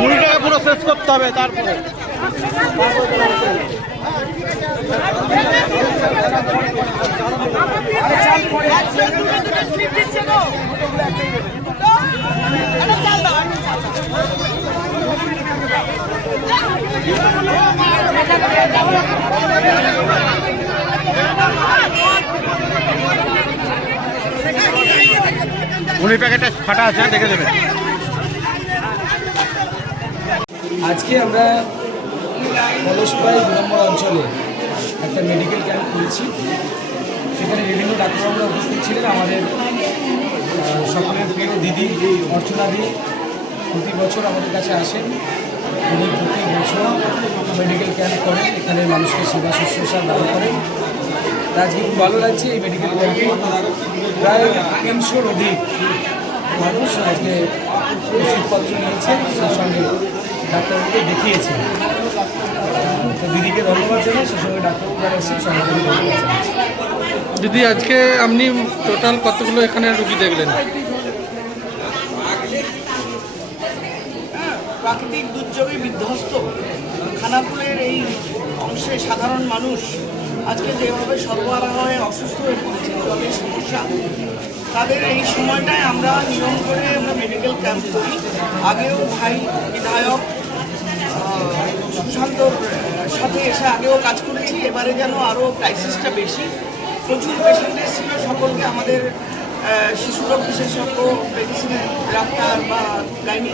মুড়িটাকে পুরো শেষ করতে হবে তারপরে মুড়ি প্যাকেটটা ফাটা আছে দেখে দেবেন। আজকে আমরা পলাশপাড়া 2 নম্বর অঞ্চলে একটা মেডিকেল ক্যাম্প করেছি। সেখানে বিভিন্ন ডাক্তারবাবুরা উপস্থিত ছিলেন। আমাদের সকলের প্রিয় দিদি অর্চনাদি প্রতি বছর আমাদের কাছে আসেন। উনি প্রতি বছর মেডিকেল ক্যাম্প করেন, এখানে মানুষকে সেবা শুশ্রূষা দান করেন। আজকে খুব ভালো লাগছে এই মেডিকেল ক্যাম্পে প্রায় 300-র অধিক মানুষ আজকে ওষুধপত্র নিয়েছে, সেই সঙ্গে ডাক্তারবাবুকে দেখিয়েছে। তো দিদিকে ধন্যবাদ জানাই, সেই সঙ্গে ডাক্তারবাবু যারা এসেছেন সবাইকে ধন্যবাদ জানাচ্ছি। দিদি, আজকে আপনি টোটাল কতগুলো এখানে রুগী দেখলেন? প্রাকৃতিক দুর্যোগে বিধ্বস্ত খানাকুলের এই অংশে সাধারণ মানুষ আজকে যেভাবে সরবরাহ হয়ে অসুস্থ হয়ে পড়েছে, জলের সমস্যা, তাদের এই সময়টায় আমরা নিয়ম করে আমরা মেডিকেল ক্যাম্প করি। আগেও ভাই বিধায়ক সুশান্তর সাথে এসে আগেও কাজ করেছি। এবারে যেন আরও ক্রাইসিসটা বেশি, প্রচুর পেশেন্ট এসেছিল। সকলকে আমাদের শিশুরোগ বিশেষজ্ঞ, মেডিসিনের ডাক্তার বা গাইনি,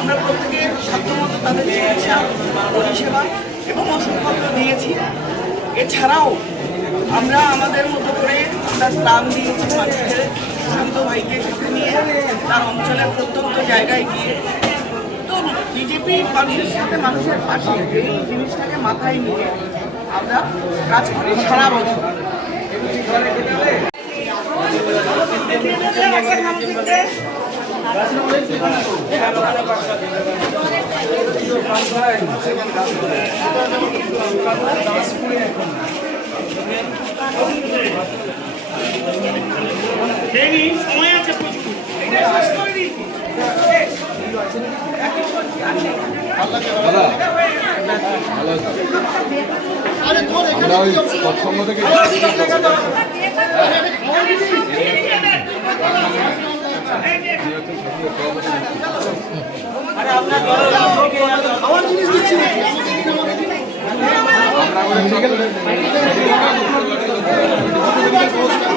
আমরা প্রত্যেকের সাধ্যমতো তাদের চিকিৎসা পরিষেবা এবং ওষুধপত্র দিয়েছি। এছাড়াও আমরা আমাদের মতো করে আমরা ত্রাণ দিয়েছি মানুষের। সুশান্ত ভাইকে সাথে নিয়ে তার অঞ্চলের প্রত্যন্ত জায়গায় গিয়ে, তো বিজেপি মানুষের সাথে মানুষের পাশে এই জিনিসটাকে মাথায় নিয়ে আমরা কাজ করি সারা বছর। সময় আছে প্রচুর। আমরা ওই প্রথম থেকে খাওয়ার জিনিস দিচ্ছি আমরা